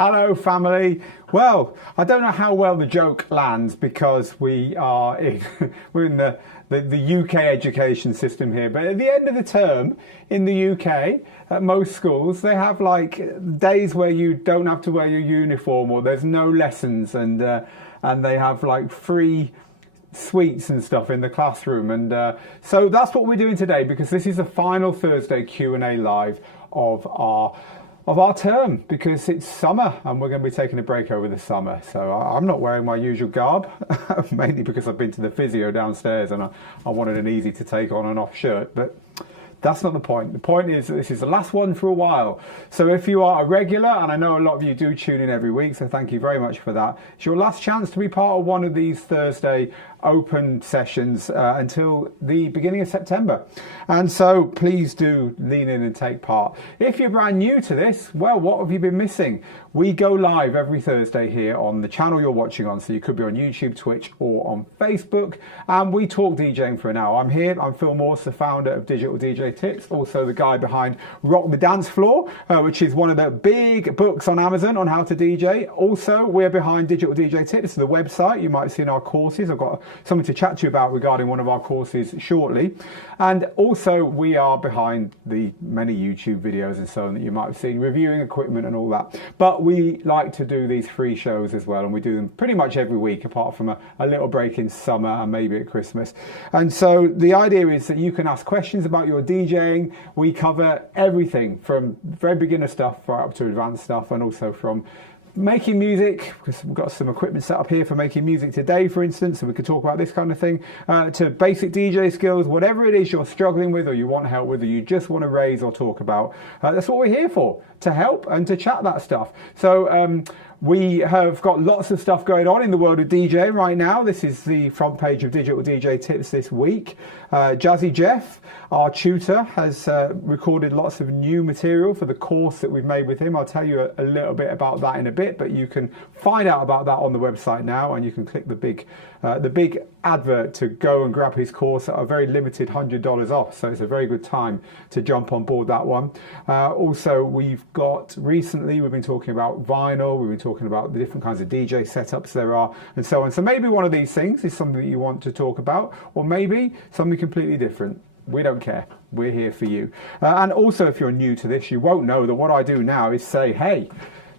Hello, family. Well, I don't know how well the joke lands because we're in the UK education system here. But at the end of the term in the UK, at most schools, they have like days where you don't have to wear your uniform or there's no lessons, and they have like free sweets and stuff in the classroom. And so that's what we're doing today, because this is the final Thursday Q&A live of our term, because it's summer and we're going to be taking a break over the summer. So I'm not wearing my usual garb, mainly because I've been to the physio downstairs and I wanted an easy to take on and off shirt. But that's not the point. The point is that this is the last one for a while. So if you are a regular, and I know a lot of you do tune in every week, so thank you very much for that, it's your last chance to be part of one of these Thursday open sessions until the beginning of September. And so please do lean in and take part. If you're brand new to this, well, what have you been missing? We go live every Thursday here on the channel you're watching on, so you could be on YouTube, Twitch, or on Facebook, and we talk DJing for an hour. I'm here, I'm Phil Morse, the founder of Digital DJ Tips, also the guy behind Rock the Dance Floor, which is one of the big books on Amazon on how to DJ. Also, we're behind Digital DJ Tips, the website. You might have seen our courses. I've got something to chat to you about regarding one of our courses shortly. And also, we are behind the many YouTube videos and so on that you might have seen, reviewing equipment and all that. But we like to do these free shows as well, and we do them pretty much every week, apart from a little break in summer and maybe at Christmas. And so the idea is that you can ask questions about your DJing. We cover everything from very beginner stuff right up to advanced stuff, and also from making music, because we've got some equipment set up here for making music today, for instance, so we could talk about this kind of thing, to basic DJ skills, whatever it is you're struggling with or you want help with or you just want to raise or talk about. That's what we're here for, to help and to chat that stuff. So we have got lots of stuff going on in the world of DJing right now. This is the front page of Digital DJ Tips this week. Jazzy Jeff, our tutor, has recorded lots of new material for the course that we've made with him. I'll tell you a little bit about that in a bit, but you can find out about that on the website now, and you can click the big advert to go and grab his course at a very limited $100 off. So it's a very good time to jump on board that one. Also, we've been talking about vinyl, we've been talking about the different kinds of DJ setups there are, and so on. So maybe one of these things is something that you want to talk about, or maybe something completely different. We don't care. We're here for you. And also, if you're new to this, you won't know that what I do now is say, hey,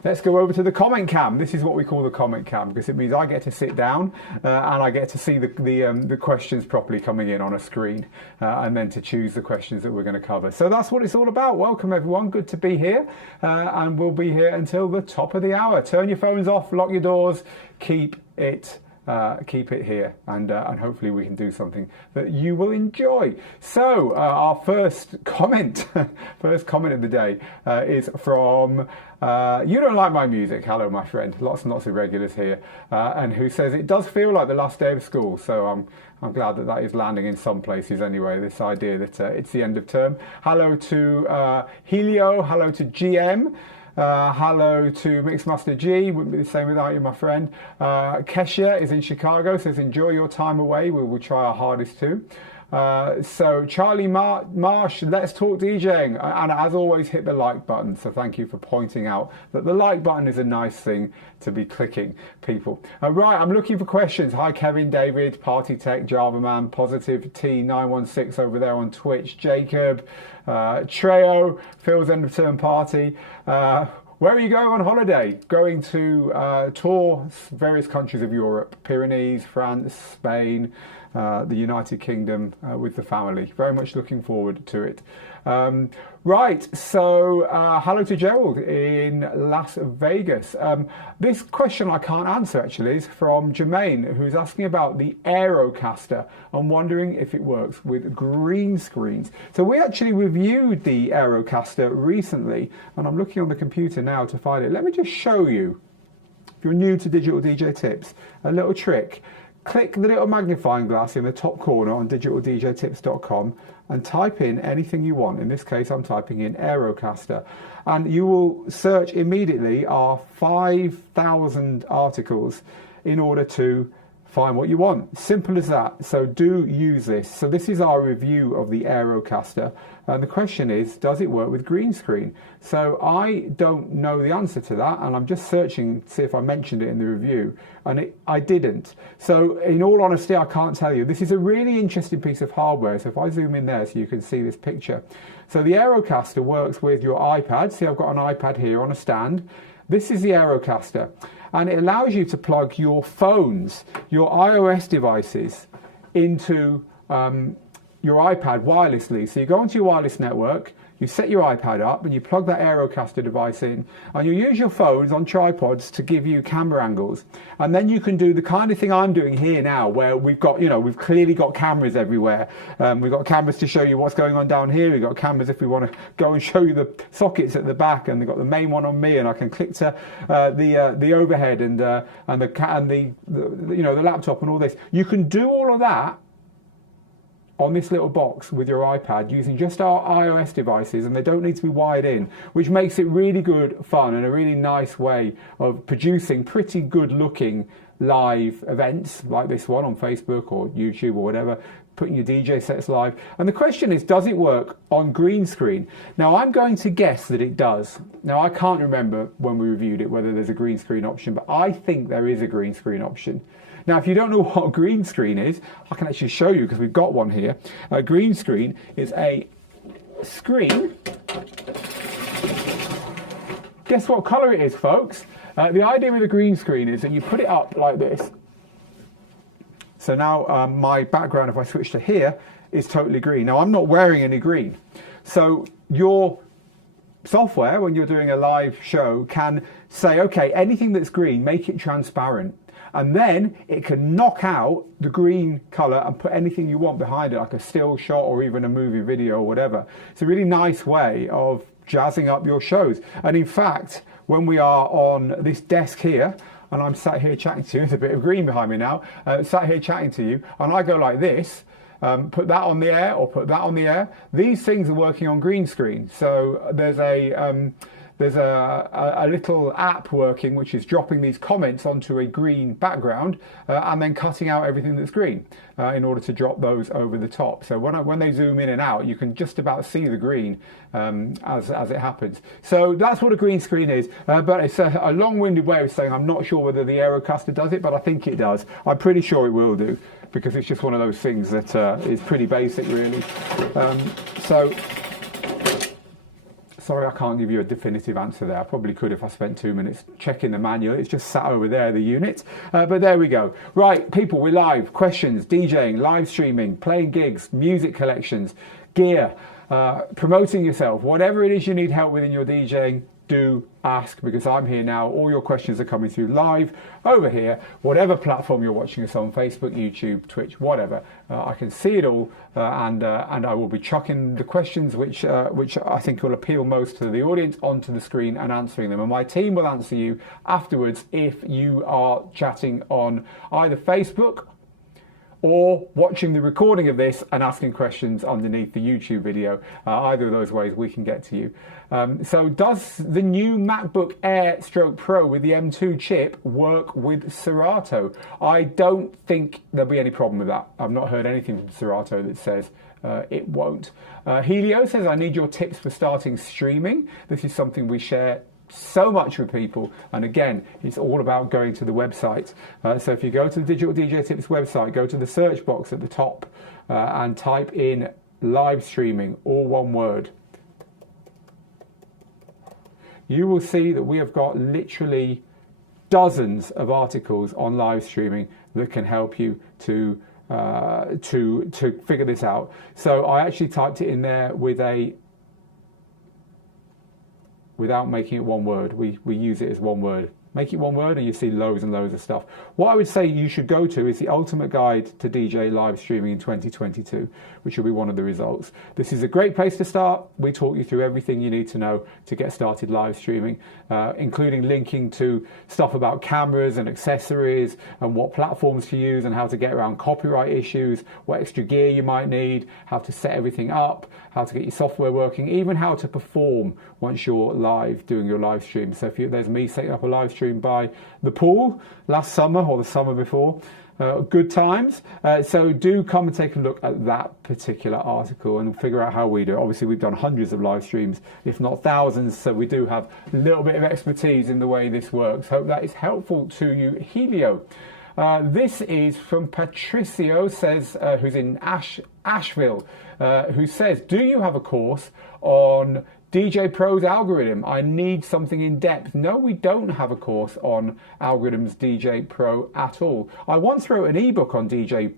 let's go over to the comment cam. This is what we call the comment cam, because it means I get to sit down and I get to see the questions properly coming in on a screen, and then to choose the questions that we're going to cover. So that's what it's all about. Welcome, everyone. Good to be here. And we'll be here until the top of the hour. Turn your phones off, lock your doors, keep it here, and hopefully we can do something that you will enjoy. So our first comment of the day is from You Don't Like My Music. Hello, my friend. Lots and lots of regulars here, and who says it does feel like the last day of school. So I'm glad that is landing in some places anyway, this idea that it's the end of term. Hello to Helio. Hello to GM. Hello to Mixmaster G, wouldn't be the same without you, my friend. Kesha is in Chicago, says enjoy your time away. We will try our hardest to. So Charlie Marsh, let's talk DJing. And as always, hit the like button. So thank you for pointing out that the like button is a nice thing to be clicking, people. Right, I'm looking for questions. Hi, Kevin, David, Party Tech, Java Man, Positive T916 over there on Twitch, Jacob, Treo, Phil's End of Term Party. Where are you going on holiday? Going to tour various countries of Europe, Pyrenees, France, Spain, the United Kingdom with the family. Very much looking forward to it. Right, so hello to Gerald in Las Vegas. This question I can't answer actually is from Jermaine, who's asking about the AeroCaster and wondering if it works with green screens. So we actually reviewed the AeroCaster recently, and I'm looking on the computer now to find it. Let me just show you, if you're new to Digital DJ Tips, a little trick. Click the little magnifying glass in the top corner on digitaldjtips.com and type in anything you want. In this case, I'm typing in AeroCaster. And you will search immediately our 5,000 articles in order to find what you want. Simple as that. So do use this. So this is our review of the AeroCaster. And the question is, does it work with green screen? So I don't know the answer to that, and I'm just searching to see if I mentioned it in the review, and I didn't. So in all honesty, I can't tell you. This is a really interesting piece of hardware. So if I zoom in there so you can see this picture. So the AeroCaster works with your iPad. See, I've got an iPad here on a stand. This is the AeroCaster, and it allows you to plug your phones, your iOS devices, into your iPad wirelessly. So you go onto your wireless network, you set your iPad up, and you plug that AeroCaster device in, and you use your phones on tripods to give you camera angles. And then you can do the kind of thing I'm doing here now, where we've got, we've clearly got cameras everywhere. We've got cameras to show you what's going on down here. We've got cameras if we want to go and show you the sockets at the back, and they've got the main one on me, and I can click to the overhead and the laptop and all this. You can do all of that on this little box with your iPad using just our iOS devices, and they don't need to be wired in, which makes it really good fun and a really nice way of producing pretty good looking live events like this one on Facebook or YouTube or whatever, putting your DJ sets live. And the question is, does it work on green screen? Now, I'm going to guess that it does. Now, I can't remember when we reviewed it whether there's a green screen option, but I think there is a green screen option. Now, if you don't know what a green screen is, I can actually show you because we've got one here. A green screen is a screen. Guess what color it is, folks? The idea with a green screen is that you put it up like this. So now my background, if I switch to here, is totally green. Now, I'm not wearing any green. So your software, when you're doing a live show, can say, okay, anything that's green, make it transparent. And then it can knock out the green color and put anything you want behind it, like a still shot or even a movie video or whatever. It's a really nice way of jazzing up your shows. And in fact, when we are on this desk here, and I'm sat here chatting to you, there's a bit of green behind me now, sat here chatting to you, and I go like this, put that on the air or put that on the air, these things are working on green screen. So there's a little app working which is dropping these comments onto a green background and then cutting out everything that's green in order to drop those over the top. So when they zoom in and out, you can just about see the green as it happens. So that's what a green screen is, but it's a long-winded way of saying I'm not sure whether the AeroCaster does it, but I think it does. I'm pretty sure it will do, because it's just one of those things that is pretty basic, really. Sorry, I can't give you a definitive answer there. I probably could if I spent 2 minutes checking the manual. It's just sat over there, the unit. But there we go. Right, people, we're live. Questions, DJing, live streaming, playing gigs, music collections, gear, promoting yourself, whatever it is you need help with in your DJing, do ask, because I'm here now. All your questions are coming through live over here, whatever platform you're watching us on, Facebook, YouTube, Twitch, whatever. I can see it all, and I will be chucking the questions which I think will appeal most to the audience onto the screen and answering them. And my team will answer you afterwards if you are chatting on either Facebook or watching the recording of this and asking questions underneath the YouTube video. Either of those ways we can get to you. So does the new MacBook Air / Pro with the M2 chip work with Serato? I don't think there'll be any problem with that. I've not heard anything from Serato that says it won't. Helio says, I need your tips for starting streaming. This is something we share so much with people, and again, it's all about going to the website. So if you go to the Digital DJ Tips website, go to the search box at the top and type in live streaming, all one word. You will see that we have got literally dozens of articles on live streaming that can help you to figure this out. So I actually typed it in there without making it one word. We use it as one word. Make it one word and you see loads and loads of stuff. What I would say you should go to is the Ultimate Guide to DJ Live Streaming in 2022, which will be one of the results. This is a great place to start. We talk you through everything you need to know to get started live streaming, including linking to stuff about cameras and accessories and what platforms to use and how to get around copyright issues, what extra gear you might need, how to set everything up, how to get your software working, even how to perform once you're live doing your live stream. So there's me setting up a live stream by the pool last summer or the summer before, good times. So do come and take a look at that particular article and figure out how we do it. Obviously, we've done hundreds of live streams, if not thousands, so we do have a little bit of expertise in the way this works. Hope that is helpful to you, Helio. This is from Patricio, says, who's in Asheville, who says, do you have a course on DJ Pro's Algoriddim? I need something in depth. No, we don't have a course on Algoriddim's DJ Pro at all. I once wrote an ebook on DJ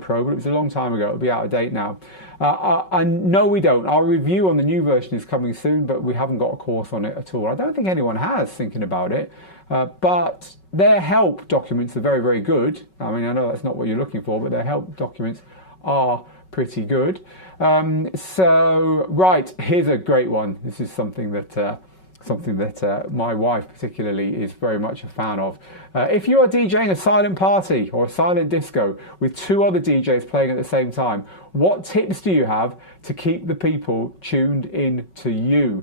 Pro, but it was a long time ago. It'll be out of date now. And no, we don't. Our review on the new version is coming soon, but we haven't got a course on it at all. I don't think anyone has, thinking about it. But their help documents are very, very good. I mean, I know that's not what you're looking for, but their help documents are pretty good. So, right, here's a great one. This is something that my wife particularly is very much a fan of. If you are DJing a silent party or a silent disco with two other DJs playing at the same time, what tips do you have to keep the people tuned in to you?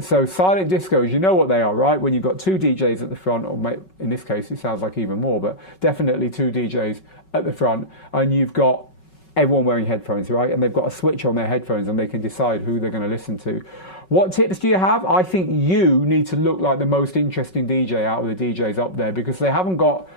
So silent discos, you know what they are, right? When you've got two DJs at the front, or in this case it sounds like even more, but definitely two DJs at the front, and you've got everyone wearing headphones, right? And they've got a switch on their headphones and they can decide who they're going to listen to. What tips do you have? I think you need to look like the most interesting DJ out of the DJs up there, because they haven't got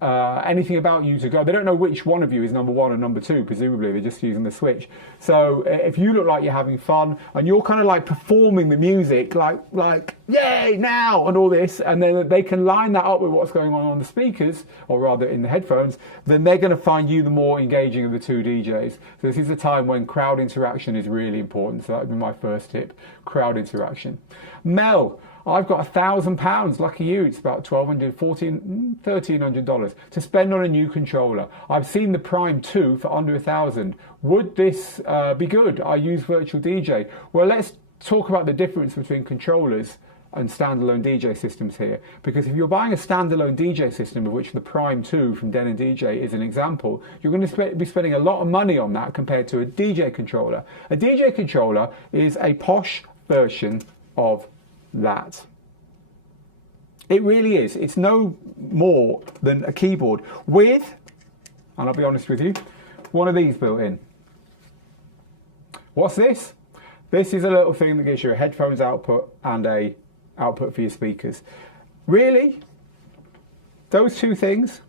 anything about you to go. They don't know which one of you is number one and number two, presumably they're just using the switch. So if you look like you're having fun and you're kind of like performing the music, like yay now and all this, and then they can line that up with what's going on the speakers, or rather in the headphones, then they're going to find you the more engaging of the two DJs. So this is a time when crowd interaction is really important. So that would be my first tip, crowd interaction. Mel, I've got £1,000, lucky you, it's about $1,300 to spend on a new controller. I've seen the Prime 2 for under £1,000. Would this be good? I use Virtual DJ. Well, let's talk about the difference between controllers and standalone DJ systems here. Because if you're buying a standalone DJ system, of which the Prime 2 from Den and DJ is an example, you're going to be spending a lot of money on that compared to a DJ controller. A DJ controller is a posh version of that. It really is. It's no more than a keyboard with, and I'll be honest with you, one of these built in. What's this? This is a little thing that gives you a headphones output and a output for your speakers. Really? Those two things?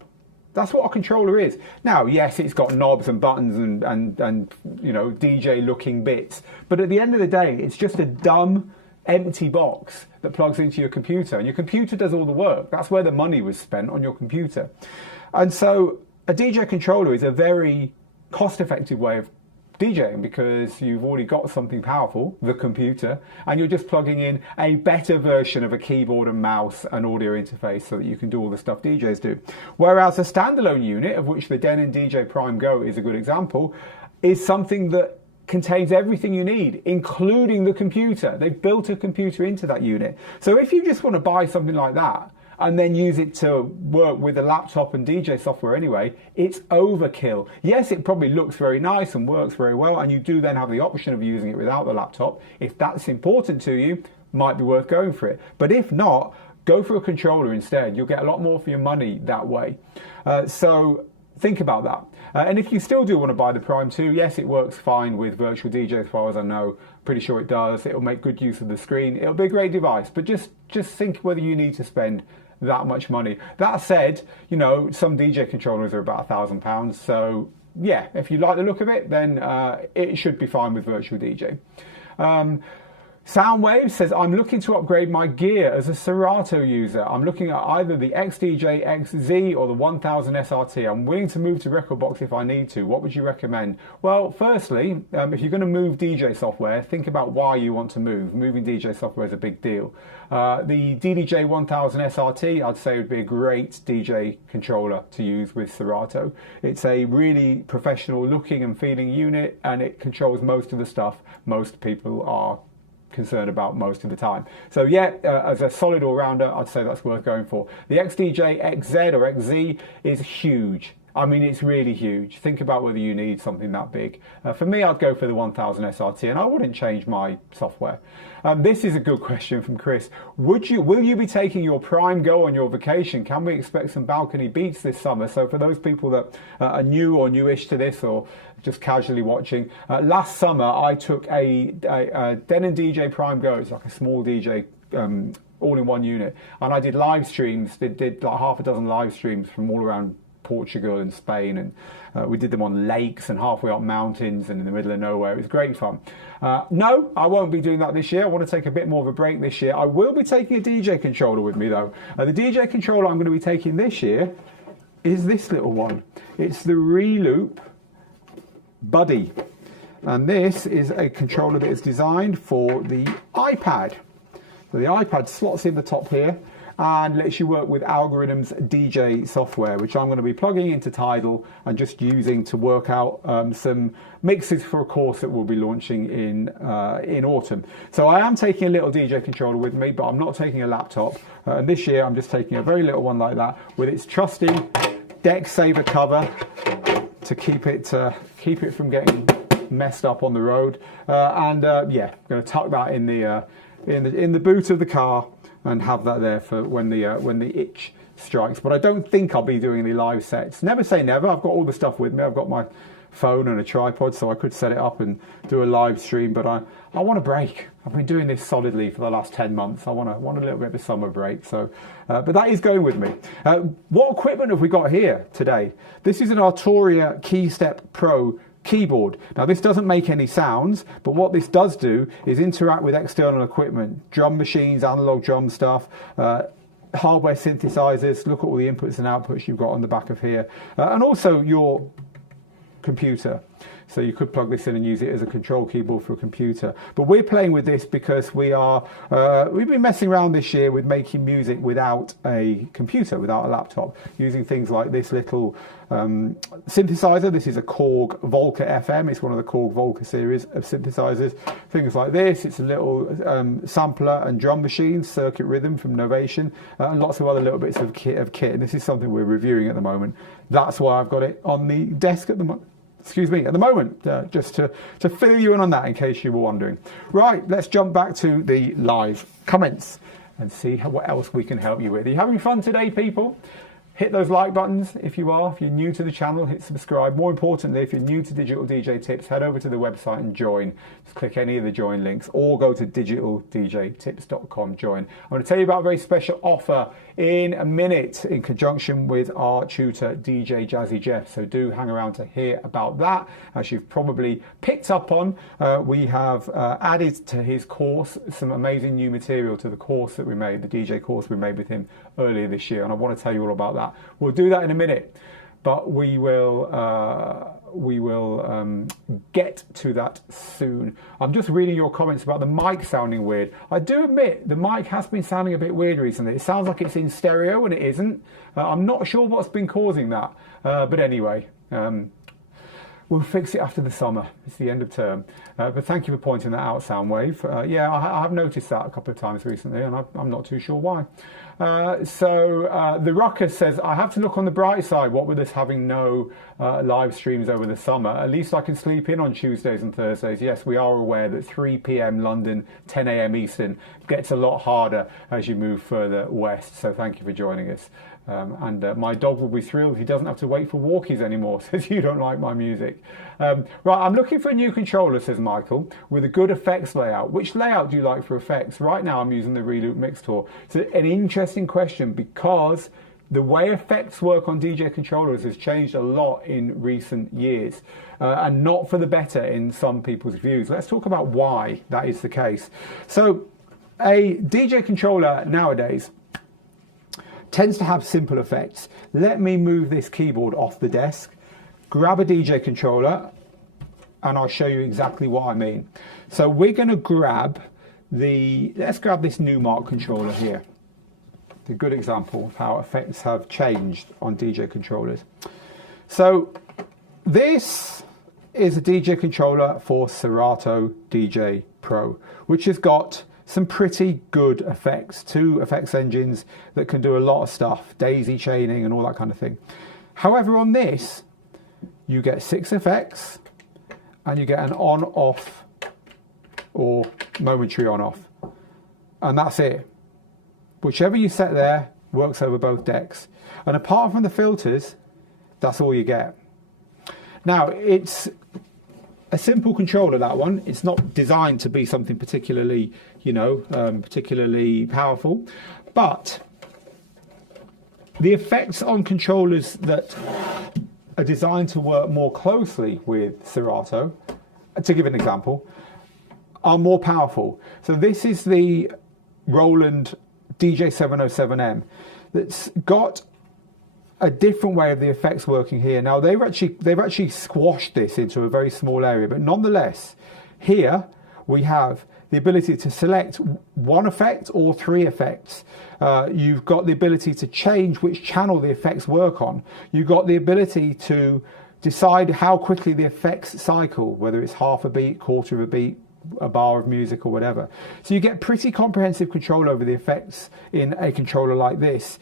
That's what a controller is. Now, yes, it's got knobs and buttons and you know, DJ looking bits, but at the end of the day, it's just a dumb empty box that plugs into your computer, and your computer does all the work. That's where the money was spent, on your computer. And so a DJ controller is a very cost-effective way of DJing, because you've already got something powerful, the computer, and you're just plugging in a better version of a keyboard and mouse and audio interface so that you can do all the stuff DJs do. Whereas a standalone unit, of which the Den and DJ Prime Go is a good example, is something that contains everything you need, including the computer. They've built a computer into that unit. So if you just want to buy something like that and then use it to work with a laptop and DJ software anyway, it's overkill. Yes, it probably looks very nice and works very well, and you do then have the option of using it without the laptop. If that's important to you, might be worth going for it. But if not, go for a controller instead. You'll get a lot more for your money that way. So think about that. And if you still do want to buy the Prime 2, yes, it works fine with Virtual DJ as far as I know. Pretty sure it does. It'll make good use of the screen. It'll be a great device, but just think whether you need to spend that much money. That said, you know, some DJ controllers are about £1,000. So yeah, if you like the look of it, then it should be fine with Virtual DJ. Soundwave says, I'm looking to upgrade my gear as a Serato user. I'm looking at either the XDJ XZ or the 1000 SRT. I'm willing to move to Rekordbox if I need to. What would you recommend? Well, firstly, if you're going to move DJ software, think about why you want to move. Moving DJ software is a big deal. The DDJ 1000 SRT, I'd say, would be a great DJ controller to use with Serato. It's a really professional looking and feeling unit, and it controls most of the stuff most people are concerned about most of the time. So yeah, as a solid all-rounder, I'd say that's worth going for. The XDJ XZ or XZ is huge. I mean, it's really huge. Think about whether you need something that big. For me, I'd go for the 1000 SRT, and I wouldn't change my software. This is a good question from Chris. Will you be taking your Prime Go on your vacation? Can we expect some balcony beats this summer? So for those people that are new or newish to this, or just casually watching, last summer I took a Denon DJ Prime Go. It's like a small DJ all-in-one unit, and I did live streams. Did like half a dozen live streams from all around Portugal and Spain, and we did them on lakes and halfway up mountains and in the middle of nowhere. It was great fun. No, I won't be doing that this year. I want to take a bit more of a break this year. I will be taking a DJ controller with me though. The DJ controller I'm going to be taking this year is this little one. It's the Reloop Buddy, and this is a controller that is designed for the iPad. So the iPad slots in the top here and lets you work with Algoriddim's DJ software, which I'm going to be plugging into Tidal and just using to work out some mixes for a course that we'll be launching in autumn. So I am taking a little DJ controller with me, but I'm not taking a laptop. And this year I'm just taking a very little one like that with its trusty deck saver cover to keep it from getting messed up on the road. Yeah, I'm going to tuck that in the boot of the car and have that there for when the itch strikes. But I don't think I'll be doing any live sets. Never say never. I've got all the stuff with me. I've got my phone and a tripod, so I could set it up and do a live stream. But I want a break. I've been doing this solidly for the last 10 months. I want a little bit of a summer break. So, but that is going with me. What equipment have we got here today? This is an Arturia KeyStep Pro keyboard. Now this doesn't make any sounds, but what this does do is interact with external equipment, drum machines, analog drum stuff, hardware synthesizers. Look at all the inputs and outputs you've got on the back of here, and also your computer. So you could plug this in and use it as a control keyboard for a computer. But we're playing with this because we've been messing around this year with making music without a computer, without a laptop, using things like this little synthesizer. This is a Korg Volca FM. It's one of the Korg Volca series of synthesizers. Things like this. It's a little sampler and drum machine, Circuit Rhythm from Novation, and lots of other little bits of kit. And this is something we're reviewing at the moment. That's why I've got it on the desk at the moment. At the moment, just to fill you in on that in case you were wondering. Right, let's jump back to the live comments and see what else we can help you with. Are you having fun today, people? Hit those like buttons if you are. If you're new to the channel, hit subscribe. More importantly, if you're new to Digital DJ Tips, head over to the website and join. Just click any of the join links or go to digitaldjtips.com, join. I'm going to tell you about a very special offer in a minute in conjunction with our tutor, DJ Jazzy Jeff. So do hang around to hear about that. As you've probably picked up on, we have added to his course some amazing new material to the course that we made, the DJ course we made with him earlier this year. And I want to tell you all about that. We'll do that in a minute, but we will get to that soon. I'm just reading your comments about the mic sounding weird. I do admit the mic has been sounding a bit weird recently. It sounds like it's in stereo and it isn't. I'm not sure what's been causing that, but anyway, we'll fix it after the summer. It's the end of term. But thank you for pointing that out, Soundwave. Yeah, I have noticed that a couple of times recently, and I'm not too sure why. The Ruckus says, I have to look on the bright side. What with us having no live streams over the summer, at least I can sleep in on Tuesdays and Thursdays. Yes, we are aware that 3 p.m. London, 10 a.m. Eastern gets a lot harder as you move further west. So thank you for joining us. My dog will be thrilled. He doesn't have to wait for walkies anymore, says you don't like my music. Right, I'm looking for a new controller, says Michael, with a good effects layout. Which layout do you like for effects? Right now I'm using the Reloop Mix Tour. It's an interesting question because the way effects work on DJ controllers has changed a lot in recent years, and not for the better in some people's views. Let's talk about why that is the case. So a DJ controller nowadays tends to have simple effects. Let me move this keyboard off the desk, grab a DJ controller, and I'll show you exactly what I mean. So we're going to grab let's grab this Numark controller here. It's a good example of how effects have changed on DJ controllers. So this is a DJ controller for Serato DJ Pro, which has got some pretty good effects, 2 effects engines that can do a lot of stuff, daisy chaining and all that kind of thing. However, on this, you get 6 effects and you get an on-off or momentary on-off. And that's it. Whichever you set there works over both decks. And apart from the filters, that's all you get. Now, it's a simple controller, that one. It's not designed to be something particularly, you know, particularly powerful. But the effects on controllers that are designed to work more closely with Serato, to give an example, are more powerful. So this is the Roland DJ707M that's got a different way of the effects working here. Now they've actually squashed this into a very small area, but nonetheless, here we have the ability to select 1 effect or 3 effects. You've got the ability to change which channel the effects work on. You've got the ability to decide how quickly the effects cycle, whether it's half a beat, quarter of a beat, a bar of music or whatever. So you get pretty comprehensive control over the effects in a controller like this.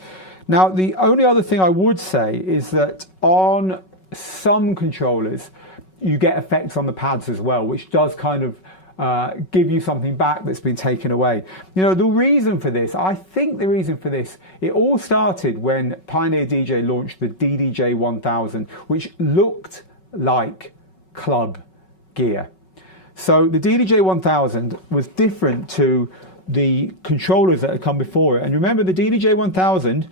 Now, the only other thing I would say is that on some controllers, you get effects on the pads as well, which does kind of give you something back that's been taken away. You know, the reason for this, I think the reason for this, it all started when Pioneer DJ launched the DDJ 1000, which looked like club gear. So the DDJ 1000 was different to the controllers that had come before it. And remember, the DDJ 1000,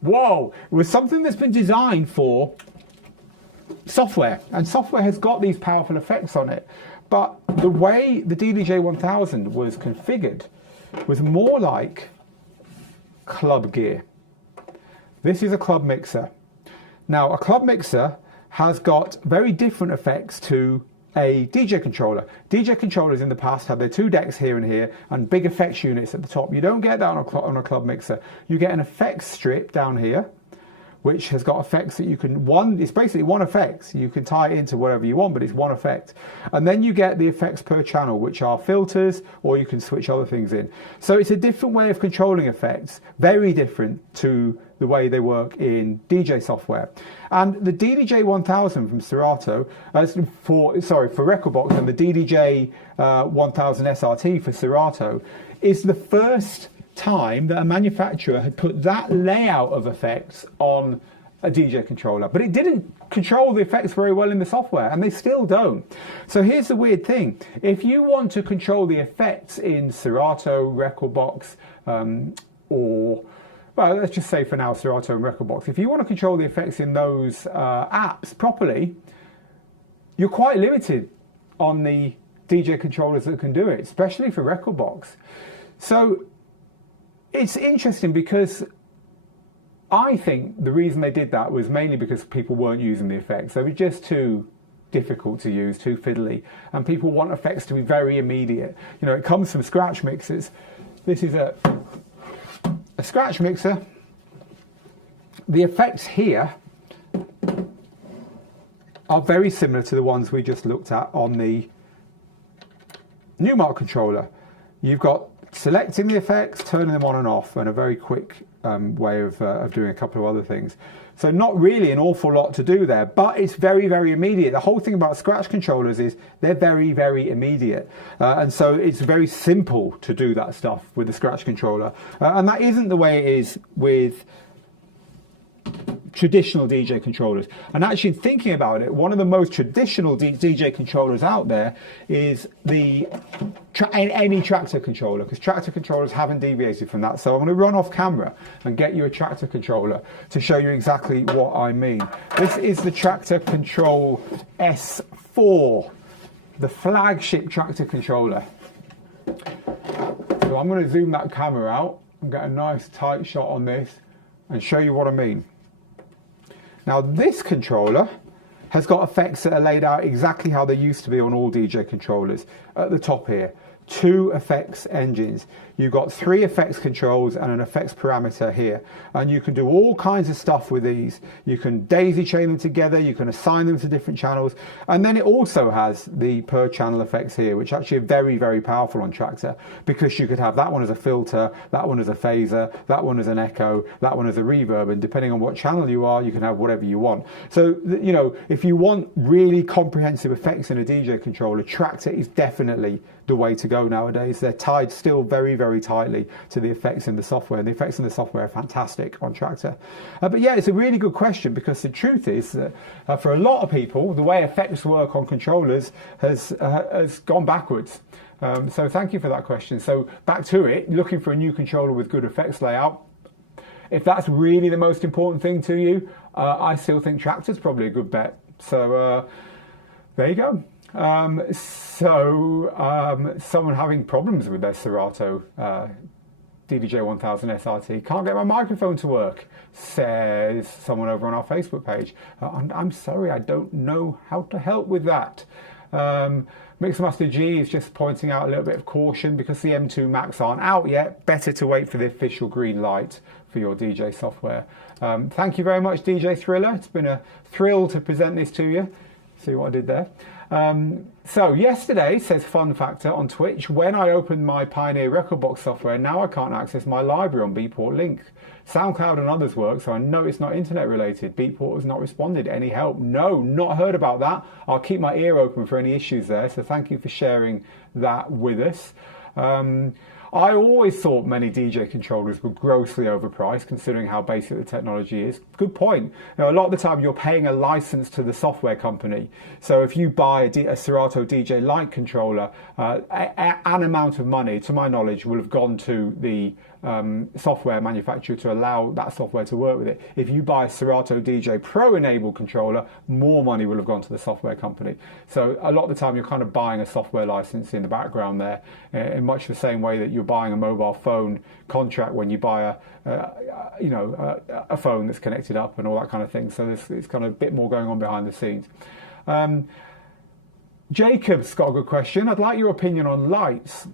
whoa, it was something that's been designed for software, and software has got these powerful effects on it. But the way the DDJ 1000 was configured was more like club gear. This is a club mixer. Now, a club mixer has got very different effects to a DJ controller. DJ controllers in the past had their 2 decks here and here and big effects units at the top. You don't get that on a club mixer. You get an effects strip down here, which has got effects that you can, it's basically 1 effect. You can tie it into whatever you want, but it's 1 effect. And then you get the effects per channel, which are filters, or you can switch other things in. So it's a different way of controlling effects, very different to the way they work in DJ software. And the DDJ 1000 from Serato, for Rekordbox, and the DDJ 1000 SRT for Serato, is the first time that a manufacturer had put that layout of effects on a DJ controller, but it didn't control the effects very well in the software, and they still don't. So here's the weird thing. If you want to control the effects in Serato, Rekordbox, or, well, let's just say for now Serato and Rekordbox, if you want to control the effects in those apps properly, you're quite limited on the DJ controllers that can do it, especially for Rekordbox. So it's interesting because I think the reason they did that was mainly because people weren't using the effects. They were just too difficult to use, too fiddly, and people want effects to be very immediate. You know, it comes from scratch mixers. This is a scratch mixer. The effects here are very similar to the ones we just looked at on the Numark controller. You've got selecting the effects, turning them on and off, and a very quick way of doing a couple of other things. So not really an awful lot to do there, but it's very, very immediate. The whole thing about scratch controllers is they're very, very immediate. And so it's very simple to do that stuff with the scratch controller. And that isn't the way it is with traditional DJ controllers. And actually thinking about it, one of the most traditional DJ controllers out there is the any Traktor controller, because Traktor controllers haven't deviated from that. So I'm going to run off camera and get you a Traktor controller to show you exactly what I mean. This is the Traktor Control S4, the flagship Traktor controller. So I'm going to zoom that camera out and get a nice tight shot on this and show you what I mean. Now this controller has got effects that are laid out exactly how they used to be on all DJ controllers. At the top here, 2 effects engines. You've got 3 effects controls and an effects parameter here, and you can do all kinds of stuff with these. You can daisy chain them together, you can assign them to different channels, and then it also has the per channel effects here, which actually are very, very powerful on Traktor, because you could have that one as a filter, that one as a phaser, that one as an echo, that one as a reverb, and depending on what channel you are, you can have whatever you want. So, you know, if you want really comprehensive effects in a DJ controller, Traktor is definitely the way to go nowadays. They're tied still very, very tightly to the effects in the software, and the effects in the software are fantastic on Traktor. But yeah, it's a really good question, because the truth is that for a lot of people, the way effects work on controllers has gone backwards. So thank you for that question. So back to it, looking for a new controller with good effects layout. If that's really the most important thing to you, I still think Traktor's probably a good bet. So there you go. Someone having problems with their Serato DDJ 1000 SRT. Can't get my microphone to work, says someone over on our Facebook page. I'm sorry, I don't know how to help with that. Mixmaster G is just pointing out a little bit of caution, because the M2 Macs aren't out yet. Better to wait for the official green light for your DJ software. Thank you very much, DJ Thriller. It's been a thrill to present this to you. See what I did there? So yesterday, says Fun Factor on Twitch, when I opened my Pioneer Rekordbox software, now I can't access my library on Beatport Link. SoundCloud and others work, so I know it's not internet related. Beatport has not responded. Any help? No, not heard about that. I'll keep my ear open for any issues there, so thank you for sharing that with us. I always thought many DJ controllers were grossly overpriced, considering how basic the technology is. Good point. You know, a lot of the time you're paying a license to the software company. So if you buy a Serato DJ Lite controller, an amount of money, to my knowledge, will have gone to the software manufacturer to allow that software to work with it. If you buy a Serato DJ Pro enabled controller, more money will have gone to the software company. So a lot of the time you're kind of buying a software license in the background there, in much the same way that you're buying a mobile phone contract when you buy a phone that's connected up and all that kind of thing. So there's kind of a bit more going on behind the scenes. Jacob's got a good question. I'd like your opinion on lights.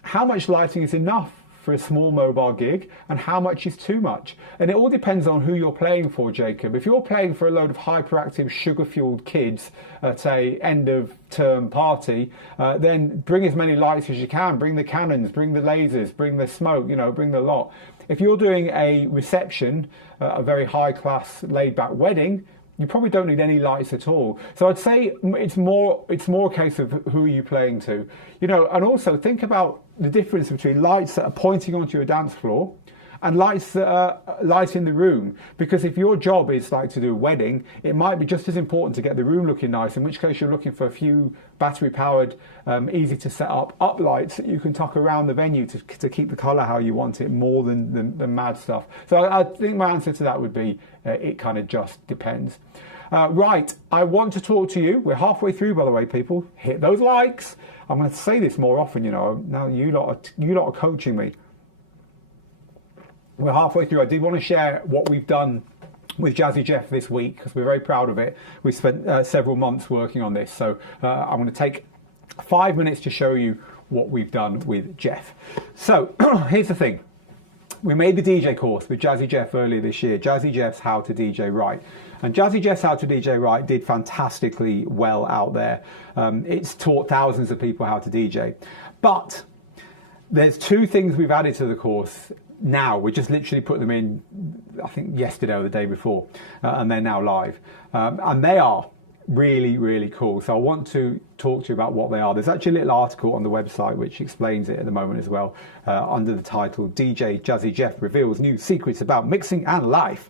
How much lighting is enough for a small mobile gig, and how much is too much? And it all depends on who you're playing for, Jacob. If you're playing for a load of hyperactive, sugar-fueled kids at a end-of-term party, then bring as many lights as you can. Bring the cannons, bring the lasers, bring the smoke, you know, bring the lot. If you're doing a reception, a very high-class, laid-back wedding, you probably don't need any lights at all. So I'd say it's more a case of who are you playing to, you know. And also think about the difference between lights that are pointing onto your dance floor and lights that are lighting the room. Because if your job is like to do a wedding, it might be just as important to get the room looking nice, in which case you're looking for a few battery powered, easy to set up lights that you can tuck around the venue to keep the colour how you want it, more than the mad stuff. So I think my answer to that would be it kind of just depends. Right, I want to talk to you. We're halfway through, by the way, people. Hit those likes. I'm going to say this more often, you know. Now you lot are coaching me. We're halfway through. I did want to share what we've done with Jazzy Jeff this week, because we're very proud of it. We spent several months working on this. So I'm going to take 5 minutes to show you what we've done with Jeff. So here's the thing. We made the DJ course with Jazzy Jeff earlier this year, Jazzy Jeff's How to DJ Right. And Jazzy Jeff's How to DJ Right did fantastically well out there. It's taught thousands of people how to DJ. But there's 2 things we've added to the course now. We just literally put them in, I think, yesterday or the day before, and they're now live. And they are really, really cool. So I want to talk to you about what they are. There's actually a little article on the website which explains it at the moment as well, under the title DJ Jazzy Jeff reveals new secrets about mixing and life.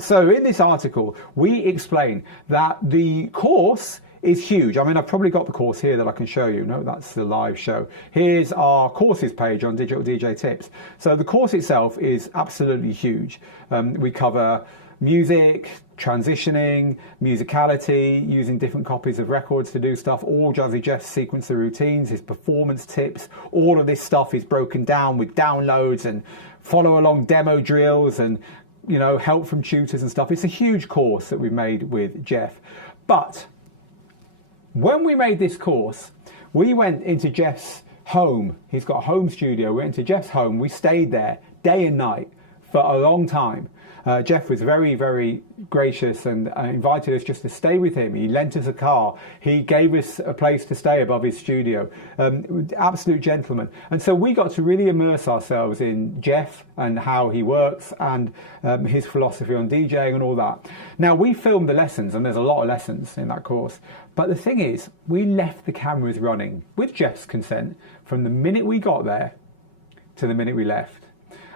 So in this article we explain that the course is huge. I mean, I've probably got the course here that I can show you. No, that's the live show. Here's our courses page on Digital DJ Tips. So the course itself is absolutely huge. We cover music, transitioning, musicality, using different copies of records to do stuff, all Jazzy Jeff's sequencer routines, his performance tips. All of this stuff is broken down with downloads and follow along demo drills and, you know, help from tutors and stuff. It's a huge course that we've made with Jeff. But when we made this course, we went into Jeff's home. He's got a home studio. We went to Jeff's home. We stayed there day and night for a long time. Jeff was very, very gracious and invited us just to stay with him. He lent us a car. He gave us a place to stay above his studio. Absolute gentleman. And so we got to really immerse ourselves in Jeff and how he works and his philosophy on DJing and all that. Now, we filmed the lessons, and there's a lot of lessons in that course. But the thing is, we left the cameras running with Jeff's consent from the minute we got there to the minute we left.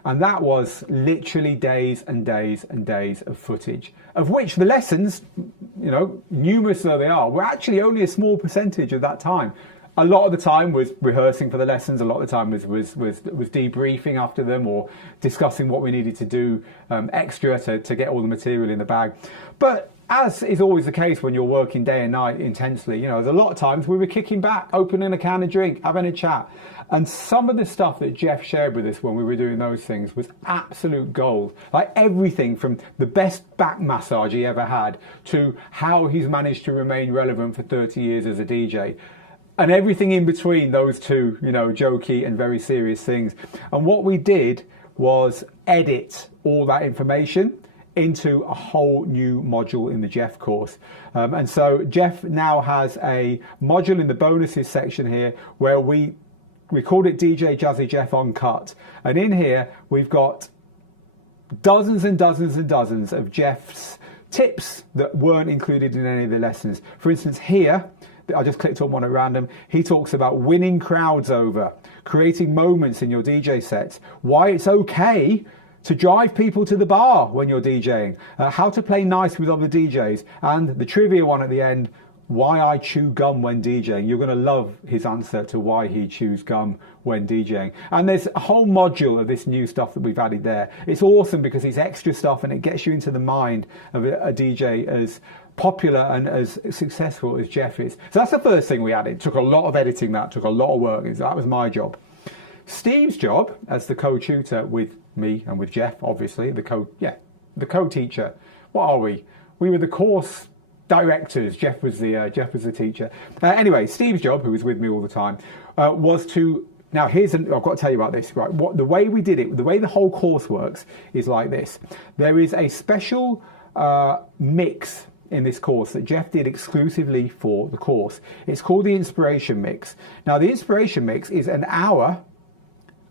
And that was literally days and days and days of footage, of which the lessons, you know, numerous though they are, were actually only a small percentage of that time. A lot of the time was rehearsing for the lessons. A lot of the time was debriefing after them or discussing what we needed to do extra to get all the material in the bag. But as is always the case when you're working day and night intensely, you know, there's a lot of times we were kicking back, opening a can of drink, having a chat. And some of the stuff that Jeff shared with us when we were doing those things was absolute gold. Like everything from the best back massage he ever had to how he's managed to remain relevant for 30 years as a DJ. And everything in between those two, you know, jokey and very serious things. And what we did was edit all that information into a whole new module in the Jeff course. And so Jeff now has a module in the bonuses section here where we called it DJ Jazzy Jeff Uncut. And in here, we've got dozens and dozens and dozens of Jeff's tips that weren't included in any of the lessons. For instance, here, I just clicked on one at random. He talks about winning crowds over, creating moments in your DJ sets, why it's okay to drive people to the bar when you're DJing, how to play nice with other DJs, and the trivia one at the end, why I chew gum when DJing. You're going to love his answer to why he chews gum when DJing. And there's a whole module of this new stuff that we've added there. It's awesome because it's extra stuff and it gets you into the mind of a DJ as popular and as successful as Jeff is. So that's the first thing we added. Took a lot of editing, that took a lot of work. That was my job. Steve's job as the co-tutor with me and with Jeff, obviously, the co-teacher. What are we? We were the course directors. Jeff was the teacher. Anyway, Steve's job, who was with me all the time, was to. Now, I've got to tell you about this. Right, the way we did it, the way the whole course works, is like this. There is a special mix in this course that Jeff did exclusively for the course. It's called the Inspiration Mix. Now, the Inspiration Mix is an hour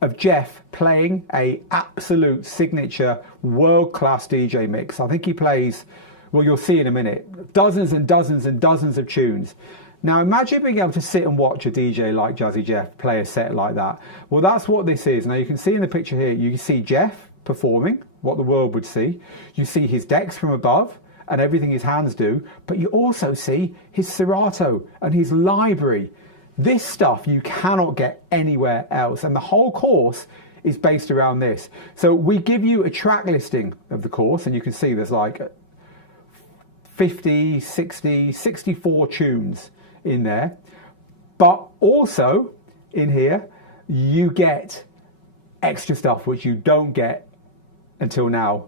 of Jeff playing a absolute signature world-class DJ mix. I think he plays, well, you'll see in a minute, dozens and dozens and dozens of tunes. Now imagine being able to sit and watch a DJ like Jazzy Jeff play a set like that. Well, that's what this is. Now you can see in the picture here, you can see Jeff performing, what the world would see. You see his decks from above and everything his hands do, but you also see his Serato and his library. This stuff you cannot get anywhere else, and the whole course is based around this. So we give you a track listing of the course, and you can see there's like 50, 60, 64 tunes in there. But also in here, you get extra stuff which you don't get until now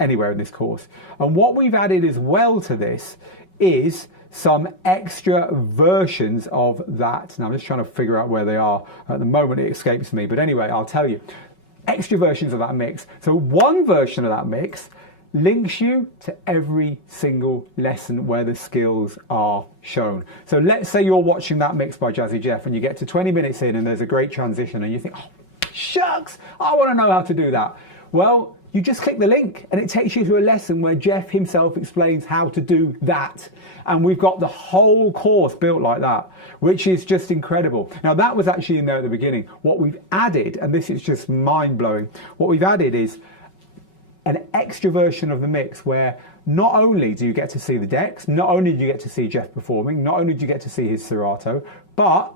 anywhere in this course. And what we've added as well to this is some extra versions of that. Now I'm just trying to figure out where they are. At the moment it escapes me, but anyway, I'll tell you. Extra versions of that mix. So one version of that mix links you to every single lesson where the skills are shown. So let's say you're watching that mix by Jazzy Jeff and you get to 20 minutes in and there's a great transition and you think, oh, shucks, I want to know how to do that. Well, you just click the link and it takes you to a lesson where Jeff himself explains how to do that. And we've got the whole course built like that, which is just incredible. Now that was actually in there at the beginning. What we've added, and this is just mind-blowing, what we've added is an extra version of the mix where not only do you get to see the decks, not only do you get to see Jeff performing, not only do you get to see his Serato, but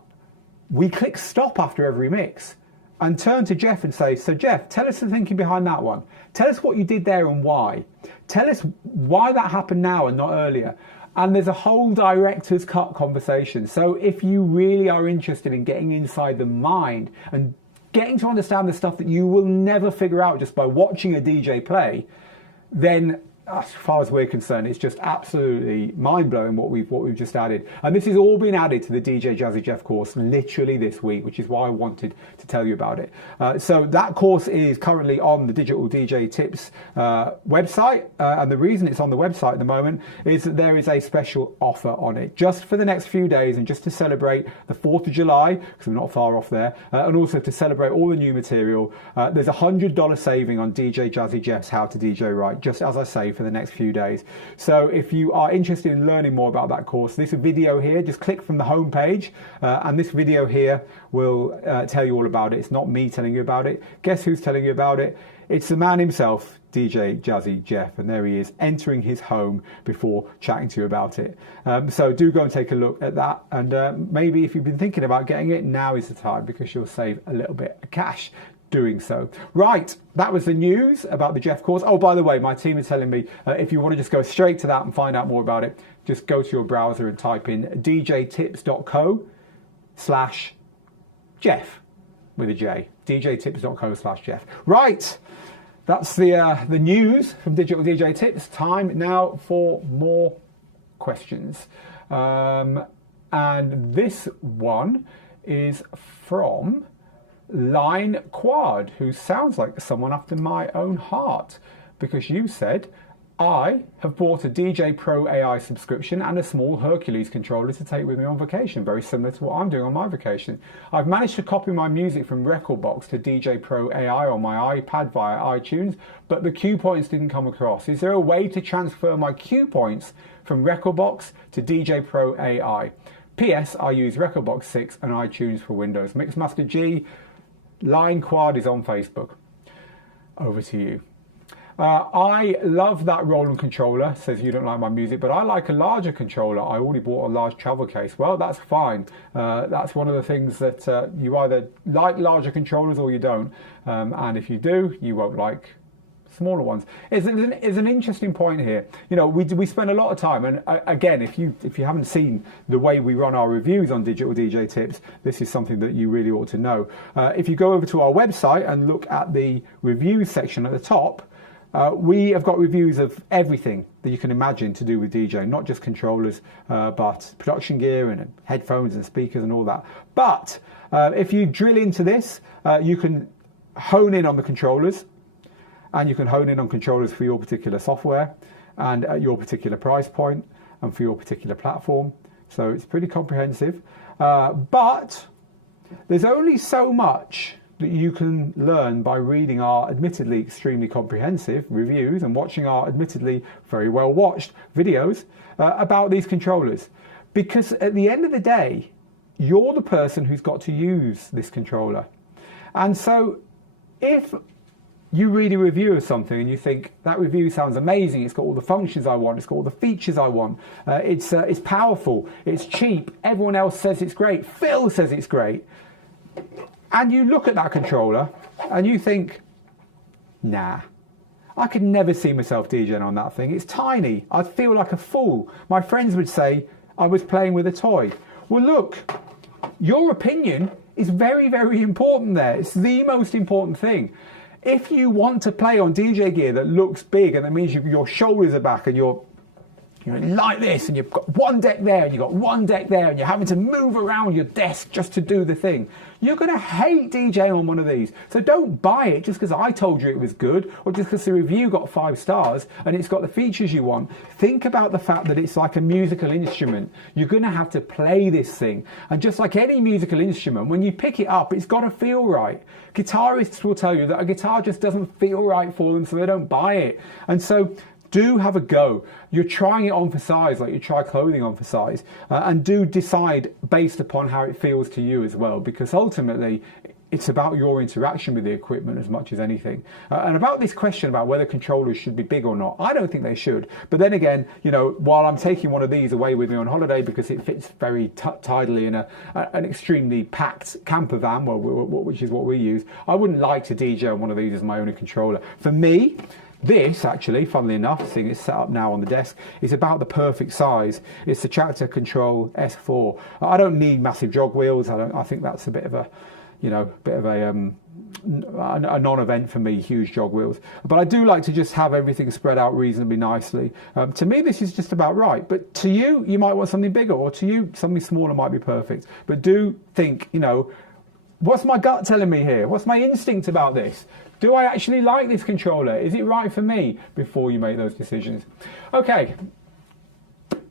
we click stop after every mix and turn to Jeff and say, so Jeff, tell us the thinking behind that one. Tell us what you did there and why. Tell us why that happened now and not earlier. And there's a whole director's cut conversation. So if you really are interested in getting inside the mind and getting to understand the stuff that you will never figure out just by watching a DJ play, then as far as we're concerned, it's just absolutely mind-blowing what we've just added. And this has all been added to the DJ Jazzy Jeff course literally this week, which is why I wanted to tell you about it. So that course is currently on the Digital DJ Tips website, and the reason it's on the website at the moment is that there is a special offer on it just for the next few days, and just to celebrate the 4th of July, because we're not far off there, and also to celebrate all the new material. There's a $100 saving on DJ Jazzy Jeff's How to DJ Right, just as I say, for the next few days. So if you are interested in learning more about that course, this video here, just click from the home page, and this video here will tell you all about it. It's not me telling you about it. Guess who's telling you about it? It's the man himself, DJ Jazzy Jeff, and there he is entering his home before chatting to you about it. So do go and take a look at that, and maybe if you've been thinking about getting it, now is the time, because you'll save a little bit of cash doing so. Right, that was the news about the Jeff course. Oh, by the way, my team is telling me if you want to just go straight to that and find out more about it, just go to your browser and type in djtips.co/Jeff with a J. djtips.co/Jeff. Right, that's the news from Digital DJ Tips. Time now for more questions. And this one is from Line Quad, who sounds like someone after my own heart, because you said, I have bought a DJ Pro AI subscription and a small Hercules controller to take with me on vacation, very similar to what I'm doing on my vacation. I've managed to copy my music from Rekordbox to DJ Pro AI on my iPad via iTunes, but the cue points didn't come across. Is there a way to transfer my cue points from Rekordbox to DJ Pro AI? P.S. I use Rekordbox 6 and iTunes for Windows. Mixmaster G, Line Quad is on Facebook. Over to you. I love that Roland controller, says you don't like my music, but I like a larger controller. I already bought a large travel case. Well, that's fine. That's one of the things that you either like larger controllers or you don't. And if you do, you won't like smaller ones. It's an interesting point here. You know, we spend a lot of time, and again, if you haven't seen the way we run our reviews on Digital DJ Tips, this is something that you really ought to know. If you go over to our website and look at the reviews section at the top, we have got reviews of everything that you can imagine to do with DJing, not just controllers, but production gear and headphones and speakers and all that. But if you drill into this, you can hone in on the controllers, and you can hone in on controllers for your particular software and at your particular price point and for your particular platform. So it's pretty comprehensive. But there's only so much that you can learn by reading our admittedly extremely comprehensive reviews and watching our admittedly very well watched videos about these controllers. Because at the end of the day, you're the person who's got to use this controller. And so if you read a review of something and you think that review sounds amazing, it's got all the functions I want, it's got all the features I want, it's powerful, it's cheap, everyone else says it's great, Phil says it's great, and you look at that controller and you think, nah, I could never see myself DJing on that thing. It's tiny, I'd feel like a fool. My friends would say I was playing with a toy. Well, look, your opinion is very, very important there. It's the most important thing. If you want to play on DJ gear that looks big, and that means your shoulders are back and you're like this, and you've got one deck there and you've got one deck there, and you're having to move around your desk just to do the thing, you're going to hate DJing on one of these. So don't buy it just because I told you it was good, or just because the review got 5 stars and it's got the features you want. Think about the fact that it's like a musical instrument. You're going to have to play this thing. And just like any musical instrument, when you pick it up, it's got to feel right. Guitarists will tell you that a guitar just doesn't feel right for them, so they don't buy it. And so do have a go. You're trying it on for size, like you try clothing on for size, and do decide based upon how it feels to you as well, because ultimately it's about your interaction with the equipment as much as anything. And about this question about whether controllers should be big or not, I don't think they should. But then again, you know, while I'm taking one of these away with me on holiday because it fits very tidily in an extremely packed camper van, which is what we use, I wouldn't like to DJ on one of these as my only controller. For me, this actually, funnily enough, seeing it's set up now on the desk, is about the perfect size. It's the Tractor Control S4. I don't need massive jog wheels. I think that's a bit of a, you know, a non-event for me, huge jog wheels. But I do like to just have everything spread out reasonably nicely. To me, this is just about right. But to you, you might want something bigger, or to you, something smaller might be perfect. But do think, you know, what's my gut telling me here? What's my instinct about this? Do I actually like this controller? Is it right for me? Before you make those decisions. Okay,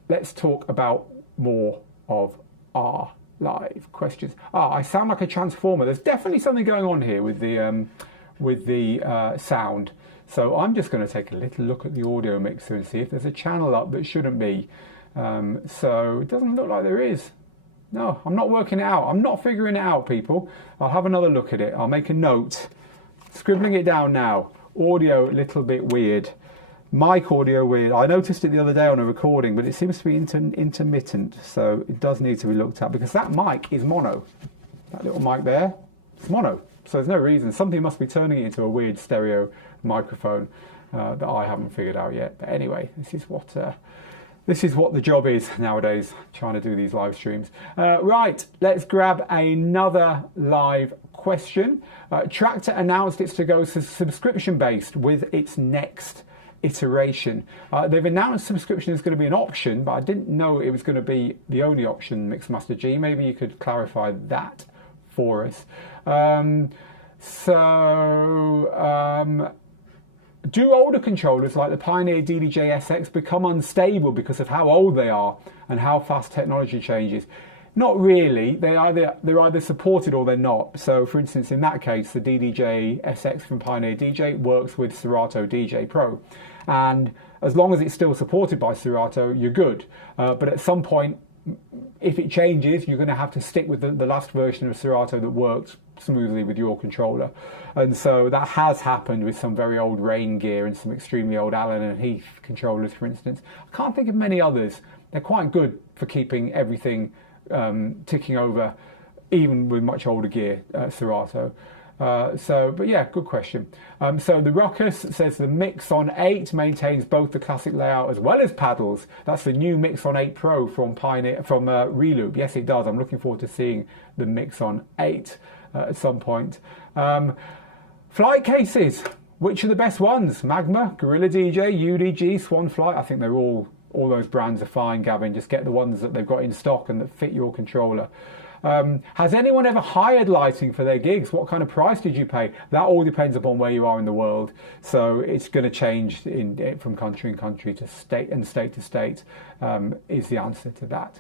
let's talk about more of our live questions. I sound like a transformer. There's definitely something going on here with the sound. So I'm just going to take a little look at the audio mixer and see if there's a channel up that shouldn't be. So it doesn't look like there is. No, I'm not working it out. I'm not figuring it out, people. I'll have another look at it. I'll make a note. Scribbling it down now. Audio, a little bit weird. Mic audio weird. I noticed it the other day on a recording, but it seems to be intermittent, so it does need to be looked at, because that mic is mono. That little mic there, it's mono. So there's no reason. Something must be turning it into a weird stereo microphone that I haven't figured out yet. But anyway, this is what the job is nowadays, trying to do these live streams. Right, let's grab another live question. Traktor announced it's to go subscription-based with its next iteration. They've announced subscription is going to be an option, but I didn't know it was going to be the only option, Mixmaster G. Maybe you could clarify that for us. Do older controllers like the Pioneer DDJ SX become unstable because of how old they are and how fast technology changes? Not really. They're either supported or they're not. So, for instance, in that case, the DDJ SX from Pioneer DJ works with Serato DJ Pro. And as long as it's still supported by Serato, you're good. But at some point, if it changes, you're going to have to stick with the last version of Serato that works smoothly with your controller. And so that has happened with some very old Rain gear and some extremely old Allen and Heath controllers, for instance. I can't think of many others. They're quite good for keeping everything ticking over, even with much older gear, Serato. But yeah, good question. So the Ruckus says the Mixon 8 maintains both the classic layout as well as paddles. That's the new Mixon 8 Pro from Reloop. Yes, it does. I'm looking forward to seeing the Mixon 8 at some point. Flight cases. Which are the best ones? Magma, Gorilla DJ, UDG, Swan Flight. I think they're all those brands are fine, Gavin. Just get the ones that they've got in stock and that fit your controller. Has anyone ever hired lighting for their gigs? What kind of price did you pay? That all depends upon where you are in the world. So it's going to change from country and country to state and state to state is the answer to that.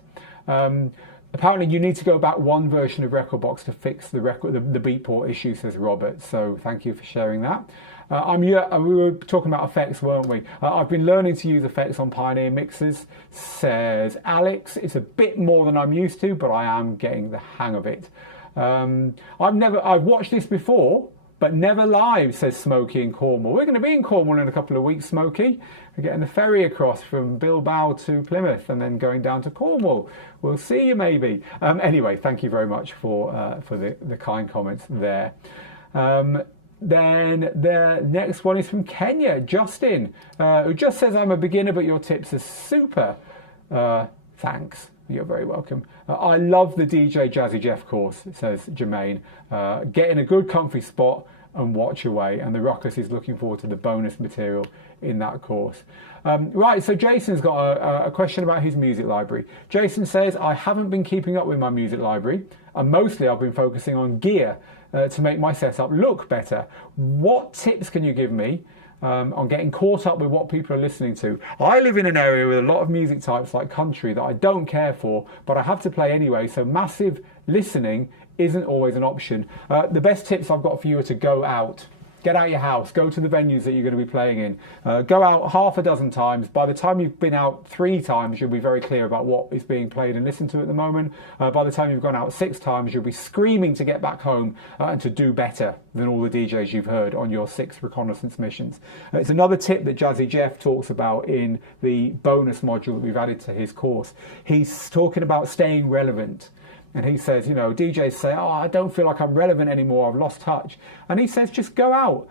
Apparently you need to go back one version of Rekordbox to fix the Beatport issue, says Robert. So thank you for sharing that. We were talking about effects, weren't we? I've been learning to use effects on Pioneer mixers, says Alex. It's a bit more than I'm used to, but I am getting the hang of it. I've watched this before, but never live, says Smokey in Cornwall. We're going to be in Cornwall in a couple of weeks, Smokey. We're getting the ferry across from Bilbao to Plymouth and then going down to Cornwall. We'll see you maybe. Anyway, thank you very much for the kind comments there. Then the next one is from Kenya, Justin, who just says, I'm a beginner, but your tips are super. Thanks. You're very welcome. I love the DJ Jazzy Jeff course, says Jermaine. Get in a good comfy spot and watch away. And the Ruckus is looking forward to the bonus material in that course. Right, so Jason's got a question about his music library. Jason says, I haven't been keeping up with my music library, and mostly I've been focusing on gear to make my setup look better. What tips can you give me on getting caught up with what people are listening to? I live in an area with a lot of music types like country that I don't care for, but I have to play anyway, so massive listening isn't always an option. The best tips I've got for you are to go out. Get out your house, go to the venues that you're going to be playing in. Go out half a dozen times. By the time you've been out 3 times, you'll be very clear about what is being played and listened to at the moment. By the time you've gone out 6 times, you'll be screaming to get back home and to do better than all the DJs you've heard on your 6 reconnaissance missions. It's another tip that Jazzy Jeff talks about in the bonus module that we've added to his course. He's talking about staying relevant. And he says, you know, DJs say, oh, I don't feel like I'm relevant anymore. I've lost touch. And he says, just go out.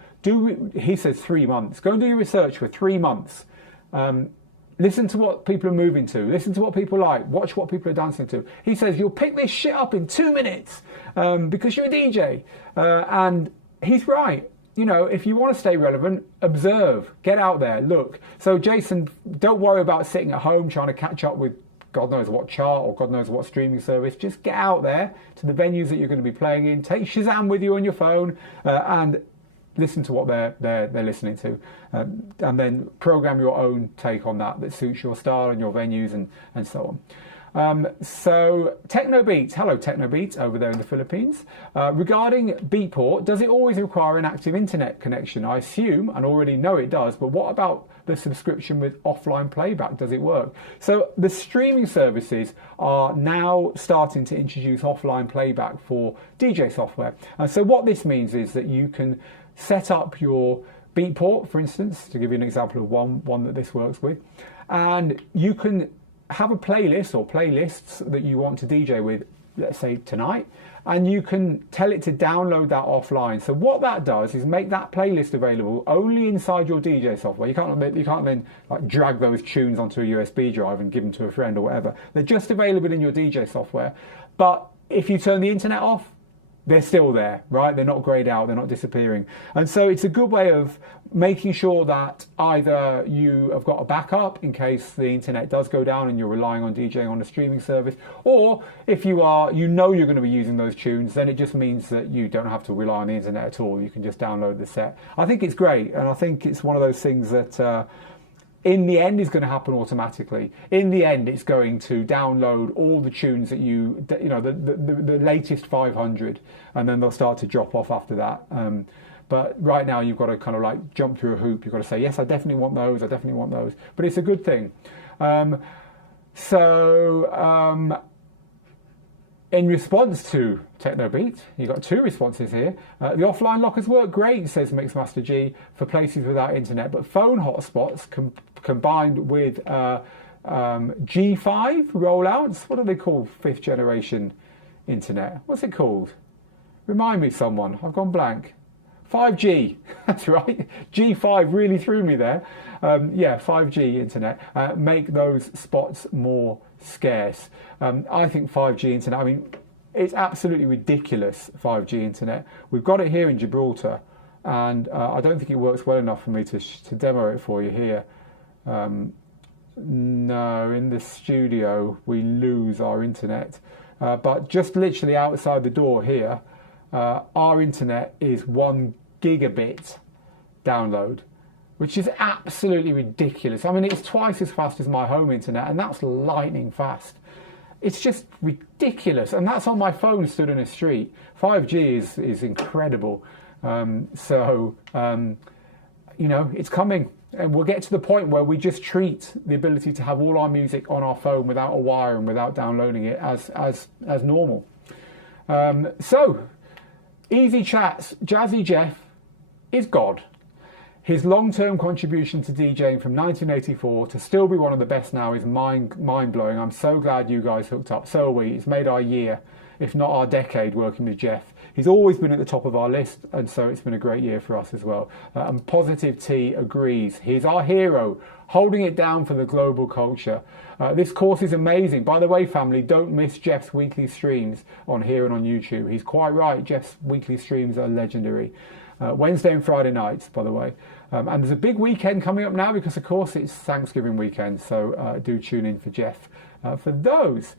He says 3 months. Go and do your research for 3 months. Listen to what people are moving to. Listen to what people like. Watch what people are dancing to. He says, you'll pick this shit up in 2 minutes because you're a DJ. And he's right. You know, if you want to stay relevant, observe, get out there, look. So Jason, don't worry about sitting at home trying to catch up with God knows what chart or God knows what streaming service. Just get out there to the venues that you're going to be playing in. Take Shazam with you on your phone and listen to what they're listening to, and then program your own take on that suits your style and your venues and so on. So Technobeat, hello Technobeat over there in the Philippines. Regarding Beatport, does it always require an active internet connection? I assume and already know it does, but what about the subscription with offline playback? Does it work? So the streaming services are now starting to introduce offline playback for DJ software. And so what this means is that you can set up your Beatport, for instance, to give you an example of one that this works with, and you can have a playlist or playlists that you want to DJ with, let's say tonight, and you can tell it to download that offline. So what that does is make that playlist available only inside your DJ software. You can't then like drag those tunes onto a USB drive and give them to a friend or whatever. They're just available in your DJ software. But if you turn the internet off, they're still there, right? They're not grayed out, they're not disappearing. And so it's a good way of making sure that either you have got a backup in case the internet does go down and you're relying on DJing on a streaming service, or if you know you're going to be using those tunes, then it just means that you don't have to rely on the internet at all. You can just download the set. I think it's great, and I think it's one of those things that in the end is going to happen automatically. In the end, it's going to download all the tunes that the latest 500, and then they'll start to drop off after that. But right now, you've got to kind of like jump through a hoop. You've got to say, yes, I definitely want those. I definitely want those. But it's a good thing. In response to Technobeat, you've got two responses here. The offline lockers work great, says Mixmaster G, for places without internet, but phone hotspots combined with G5 rollouts. What are they called? 5th generation internet. What's it called? Remind me, someone. I've gone blank. 5G. That's right. G5 really threw me there. 5G internet. Make those spots more scarce. I think 5G internet, I mean, it's absolutely ridiculous, 5G internet. We've got it here in Gibraltar, and I don't think it works well enough for me to demo it for you here. No, in the studio we lose our internet. But just literally outside the door here, our internet is 1 gigabit download, which is absolutely ridiculous. I mean, it's twice as fast as my home internet, and that's lightning fast. It's just ridiculous, and that's on my phone stood in a street. 5G is incredible. It's coming, and we'll get to the point where we just treat the ability to have all our music on our phone without a wire and without downloading it as normal. Easy Chats, Jazzy Jeff is God. His long-term contribution to DJing from 1984 to still be one of the best now is mind-blowing. I'm so glad you guys hooked up. So are we. It's made our year, if not our decade, working with Jeff. He's always been at the top of our list, and so it's been a great year for us as well. And Positive T agrees. He's our hero, holding it down for the global culture. This course is amazing. By the way, family, don't miss Jeff's weekly streams on here and on YouTube. He's quite right. Jeff's weekly streams are legendary. Wednesday and Friday nights, by the way. And there's a big weekend coming up now because, of course, it's Thanksgiving weekend. So do tune in for Jeff for those.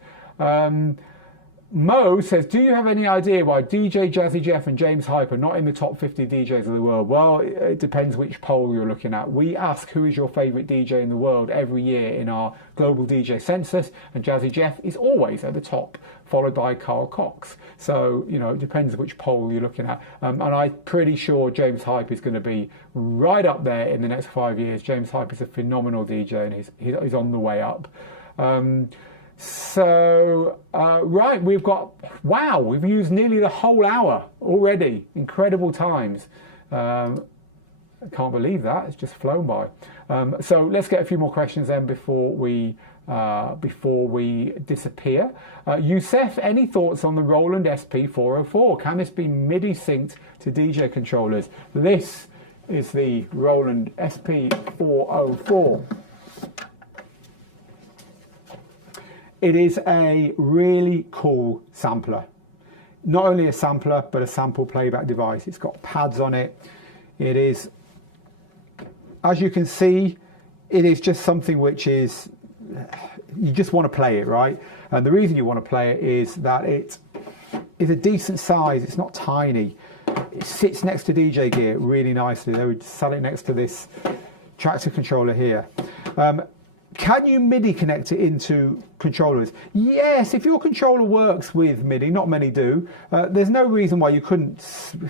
Mo says, do you have any idea why DJ Jazzy Jeff and James Hype are not in the top 50 DJs of the world? Well, it depends which poll you're looking at. We ask who is your favourite DJ in the world every year in our global DJ census, and Jazzy Jeff is always at the top, followed by Carl Cox. So, it depends which poll you're looking at. And I'm pretty sure James Hype is going to be right up there in the next 5 years. James Hype is a phenomenal DJ, and he's on the way up. Right, we've used nearly the whole hour already. Incredible times. I can't believe that. It's just flown by. So let's get a few more questions then before we disappear. Youssef, any thoughts on the Roland SP-404? Can this be MIDI synced to DJ controllers? This is the Roland SP-404. It is a really cool sampler. not only a sampler, but a sample playback device. It's got pads on it. It is, as you can see, it is just something which is, you just want to play it, right? And the reason you want to play it is that it is a decent size. It's not tiny. It sits next to DJ gear really nicely. They would sell it next to this tractor controller here. Can you MIDI connect it into controllers? Yes, if your controller works with MIDI, not many do. There's no reason why you couldn't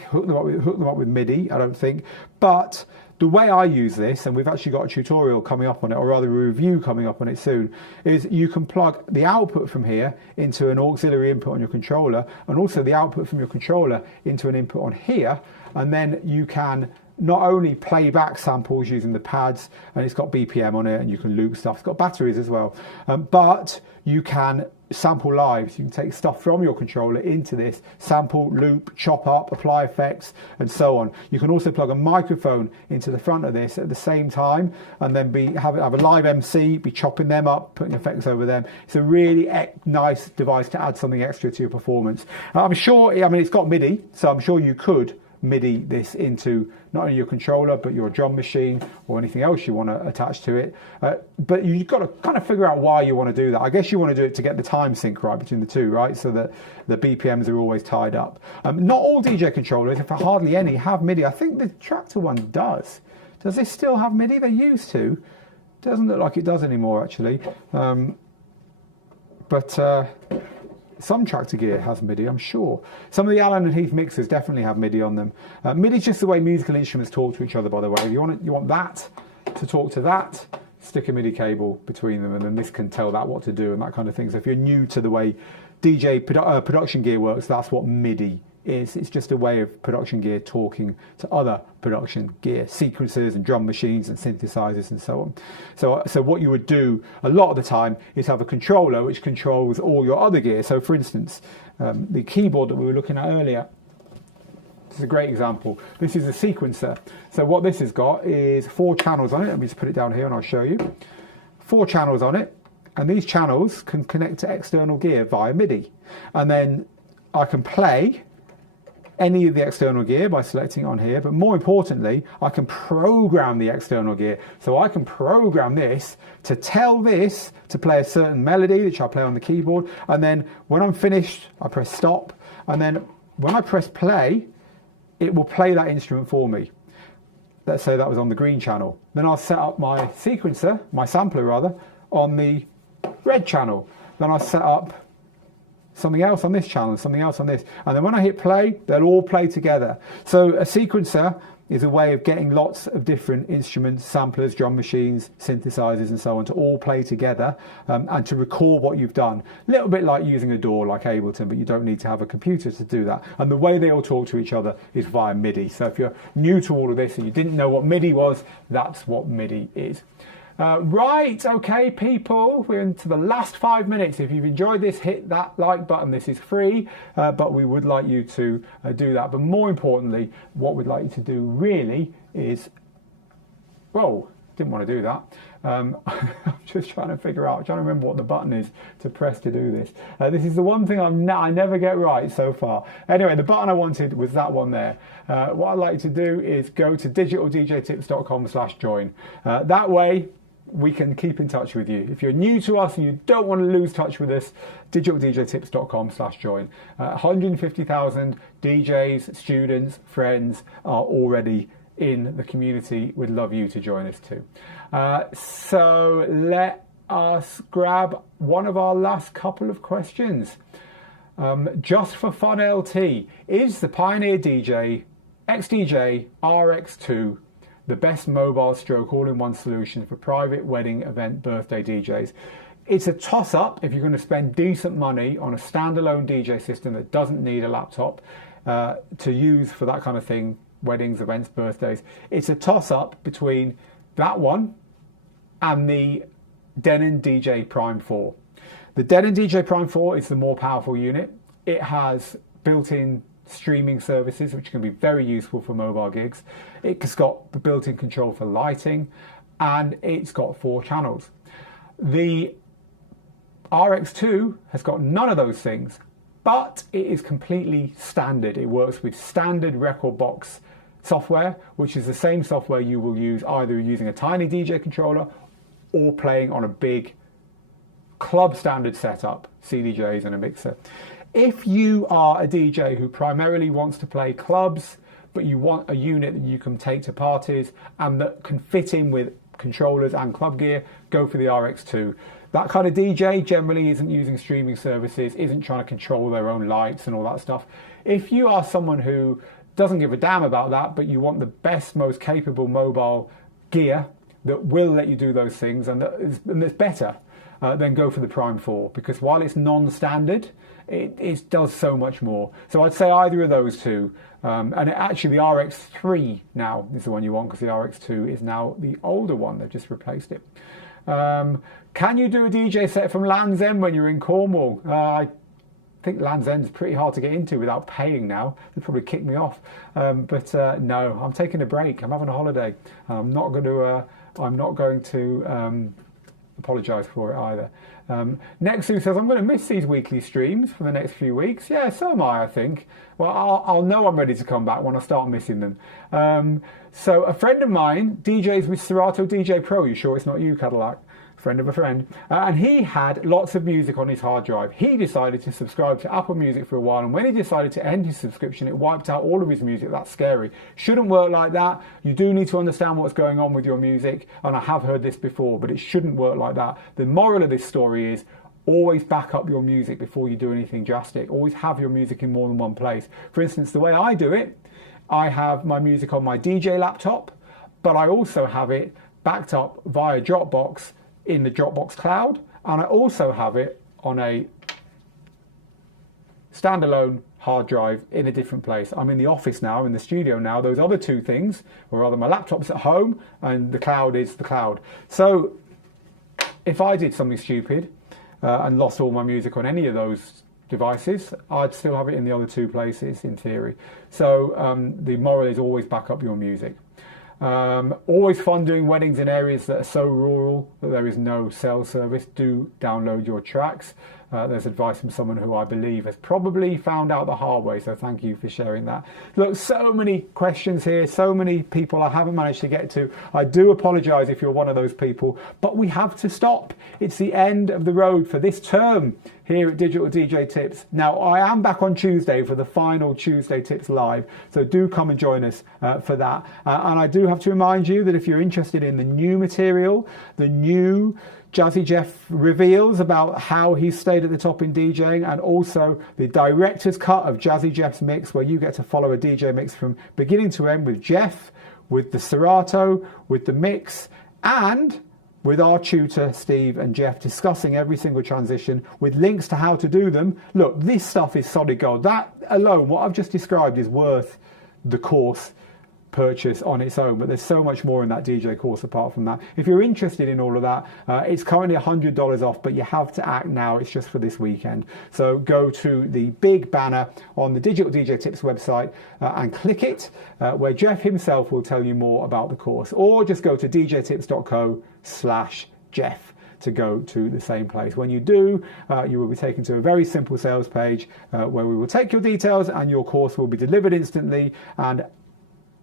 hook them up with MIDI, I don't think. But the way I use this, and we've actually got a tutorial coming up on it, or rather a review coming up on it soon, is you can plug the output from here into an auxiliary input on your controller, and also the output from your controller into an input on here, and then you can not only play back samples using the pads, and it's got BPM on it, and you can loop stuff. It's got batteries as well, but you can sample live. So you can take stuff from your controller into this, sample, loop, chop up, apply effects, and so on. You can also plug a microphone into the front of this at the same time, and then have a live MC, be chopping them up, putting effects over them. It's a really nice device to add something extra to your performance. I'm sure, I mean, it's got MIDI, so I'm sure you could MIDI this into not only your controller but your drum machine or anything else you want to attach to it, but you've got to kind of figure out why you want to do that. I guess you want to do it to get the time sync right between the two, right, so that the BPMs are always tied up. Not all DJ controllers, in fact hardly any, have MIDI. I think the Tractor one does. Does this still have MIDI? They used to. Doesn't look like it does anymore actually, but some Tractor gear has MIDI, I'm sure. Some of the Allen and Heath mixers definitely have MIDI on them. MIDI is just the way musical instruments talk to each other, by the way. If you want that to talk to that, stick a MIDI cable between them, and then this can tell that what to do and that kind of thing. So if you're new to the way DJ production gear works, that's what MIDI is. It's just a way of production gear talking to other production gear, sequencers and drum machines and synthesizers and so on. So what you would do a lot of the time is have a controller which controls all your other gear. So for instance, the keyboard that we were looking at earlier, this is a great example. This is a sequencer. So what this has got is 4 channels on it. Let me just put it down here and I'll show you. 4 channels on it, and these channels can connect to external gear via MIDI. And then I can play any of the external gear by selecting on here, but more importantly, I can program the external gear. So I can program this to tell this to play a certain melody, which I play on the keyboard, and then when I'm finished, I press stop, and then when I press play, it will play that instrument for me. Let's say that was on the green channel. Then I'll set up my sequencer, my sampler rather, on the red channel. Then I'll set up something else on this channel, something else on this, and then when I hit play, they'll all play together. So a sequencer is a way of getting lots of different instruments, samplers, drum machines, synthesizers and so on to all play together, and to record what you've done. A little bit like using a DAW like Ableton, but you don't need to have a computer to do that. And the way they all talk to each other is via MIDI. So if you're new to all of this and you didn't know what MIDI was, that's what MIDI is. Right, okay people, we're into the last 5 minutes. If you've enjoyed this, hit that like button. This is free, but we would like you to do that. But more importantly, what we'd like you to do really is, whoa, didn't want to do that. I'm just trying to remember what the button is to press to do this. This is the one thing I never get right so far. Anyway, the button I wanted was that one there. What I'd like you to do is go to digitaldjtips.com/join. That way, we can keep in touch with you. If you're new to us and you don't want to lose touch with us, digitaldjtips.com/join. 150,000 DJs, students, friends are already in the community. We'd love you to join us too. So let us grab one of our last couple of questions. Just for fun LT, is the Pioneer DJ XDJ RX2 the best mobile stroke all-in-one solution for private wedding, event, birthday DJs? It's a toss-up if you're going to spend decent money on a standalone DJ system that doesn't need a laptop to use for that kind of thing, weddings, events, birthdays. It's a toss-up between that one and the Denon DJ Prime 4. The Denon DJ Prime 4 is the more powerful unit. It has built-in streaming services which can be very useful for mobile gigs. It's got the built-in control for lighting, and it's got 4 channels. The RX2 has got none of those things, but it is completely standard. It works with standard Rekordbox software, which is the same software you will use either using a tiny DJ controller or playing on a big club standard setup, CDJs and a mixer. If you are a DJ who primarily wants to play clubs, but you want a unit that you can take to parties and that can fit in with controllers and club gear, go for the RX2. That kind of DJ generally isn't using streaming services, isn't trying to control their own lights and all that stuff. If you are someone who doesn't give a damn about that, but you want the best, most capable mobile gear that will let you do those things and that's better, then go for the Prime 4, because while it's non-standard, it does so much more. So I'd say either of those two. And actually the RX3 now is the one you want, because the RX2 is now the older one. They've just replaced it. Can you do a DJ set from Land's End when you're in Cornwall? I think Land's End is pretty hard to get into without paying now. They'd probably kick me off. But no, I'm taking a break. I'm having a holiday. I'm not going to apologise for it either. Nexu says, I'm going to miss these weekly streams for the next few weeks. Yeah, so am I think. Well, I'll know I'm ready to come back when I start missing them. So a friend of mine DJs with Serato DJ Pro. You sure it's not you, Cadillac? Friend of a friend, and he had lots of music on his hard drive. He decided to subscribe to Apple Music for a while, and when he decided to end his subscription, it wiped out all of his music. That's scary. Shouldn't work like that. You do need to understand what's going on with your music, and I have heard this before, but it shouldn't work like that. The moral of this story is always back up your music before you do anything drastic. Always have your music in more than one place. For instance, the way I do it, I have my music on my DJ laptop, but I also have it backed up via Dropbox in the Dropbox cloud, and I also have it on a standalone hard drive in a different place. I'm in the office now, in the studio now. Those other two things, or rather my laptop's at home and the cloud is the cloud. So if I did something stupid and lost all my music on any of those devices, I'd still have it in the other two places in theory. So the moral is always back up your music. Always fun doing weddings in areas that are so rural that there is no cell service. Do download your tracks. There's advice from someone who I believe has probably found out the hard way, so thank you for sharing that. Look, so many questions here, so many people I haven't managed to get to. I do apologise if you're one of those people, but we have to stop. It's the end of the road for this term here at Digital DJ Tips. Now, I am back on Tuesday for the final Tuesday Tips Live, so do come and join us for that. And I do have to remind you that if you're interested in the new material, the new Jazzy Jeff reveals about how he stayed at the top in DJing, and also the director's cut of Jazzy Jeff's mix, where you get to follow a DJ mix from beginning to end with Jeff, with the Serato, with the mix, and with our tutor Steve and Jeff discussing every single transition with links to how to do them. Look, this stuff is solid gold. That alone, what I've just described, is worth the course purchase on its own, but there's so much more in that DJ course apart from that. If you're interested in all of that, it's currently $100 off, but you have to act now. It's just for this weekend. So go to the big banner on the Digital DJ Tips website and click it, where Jeff himself will tell you more about the course, or just go to djtips.co/Jeff to go to the same place. When you do, you will be taken to a very simple sales page where we will take your details and your course will be delivered instantly and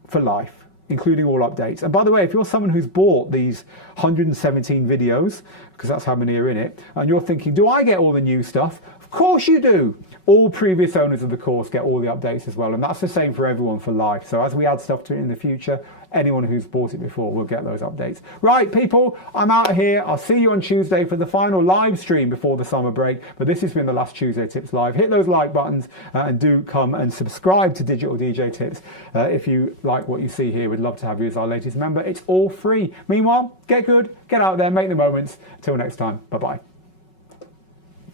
for life, including all updates. And by the way, if you're someone who's bought these 117 videos, because that's how many are in it, and you're thinking, do I get all the new stuff? Of course you do. All previous owners of the course get all the updates as well, and that's the same for everyone for life. So as we add stuff to it in the future, anyone who's bought it before will get those updates. Right, people, I'm out of here. I'll see you on Tuesday for the final live stream before the summer break, but this has been the last Tuesday Tips Live. Hit those like buttons and do come and subscribe to Digital DJ Tips. If you like what you see here, we'd love to have you as our latest member. It's all free. Meanwhile, get good, get out there, make the moments. Till next time, bye-bye.